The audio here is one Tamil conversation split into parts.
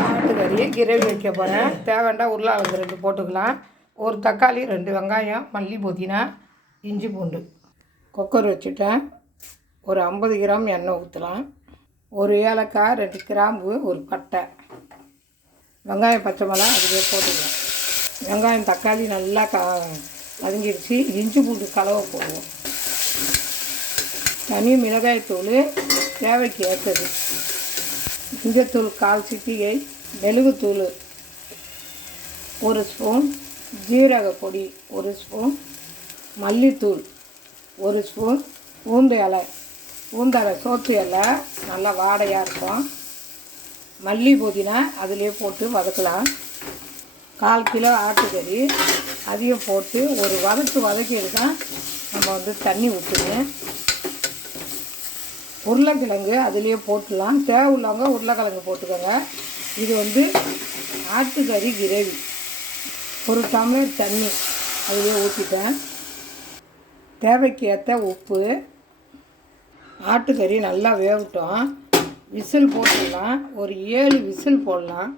ஆட்டுக்கறி கிரேவி வைக்க போகிறேன். தேவைண்டா உருளைக்கிழங்கு 2 போட்டுக்கலாம். ஒரு தக்காளி, 2 வெங்காயம், மல்லி, புதினா, இஞ்சி, பூண்டு. குக்கர் வச்சுட்டேன். ஒரு 50 கிராம் எண்ணெய் ஊற்றலாம். ஒரு ஏலக்காய், 2 கிராம்பு, ஒரு பட்டை, வெங்காயம், பச்சை மிளகா அதிலே போட்டுக்கலாம். வெங்காயம் தக்காளி நல்லா வதங்கிடுச்சு. இஞ்சி பூண்டு கலவை போடுவோம். தனி மிளகாய்த்தூள் தேவைக்கு ஏற்றது, மஞ்சத்தூள் 1/4 சிட்டிகை, மெழுகுத்தூள் 1 ஸ்பூன், ஜீரக பொடி 1 ஸ்பூன், மல்லித்தூள் 1 ஸ்பூன், பூந்தலை சோத்து இலை நல்லா வாடையாக இருக்கும். மல்லி புதினா அதிலே போட்டு வதக்கலாம். 1/4 கிலோ ஆட்டுக்கறி அதையும் போட்டு ஒரு வதக்கிட்டு தான் நம்ம தண்ணி ஊற்றுங்க. உருளைக்கிழங்கு அதிலே போட்டுடலாம். தேவை உள்ளவங்க உருளைக்கிழங்கு போட்டுக்கோங்க. இது ஆட்டுக்கறி கிரேவி. ஒரு டம்ளர் தண்ணி அதிலே ஊற்றிட்டேன். தேவைக்கு ஏற்ற உப்பு. ஆட்டுக்கறி நல்லா வேகட்டும். விசில் போட்டுடலாம். ஒரு 7 விசில் போடலாம்.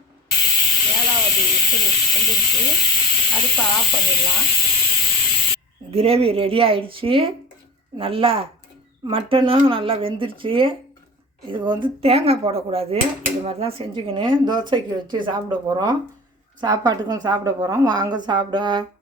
7வது விசில் வந்துடுச்சு. அடுப்பை ஆஃப் பண்ணிடலாம். கிரேவி ரெடி ஆகிடுச்சு. நல்லா மட்டனும் நல்லா வெந்துருச்சு. இதுக்கு தேங்காய் போடக்கூடாது. இது மாதிரி தான் செஞ்சுக்கின்னு தோசைக்கு வச்சு சாப்பிட போகிறோம். சாப்பாட்டுக்கும் சாப்பிட போகிறோம். வாங்க சாப்பிட.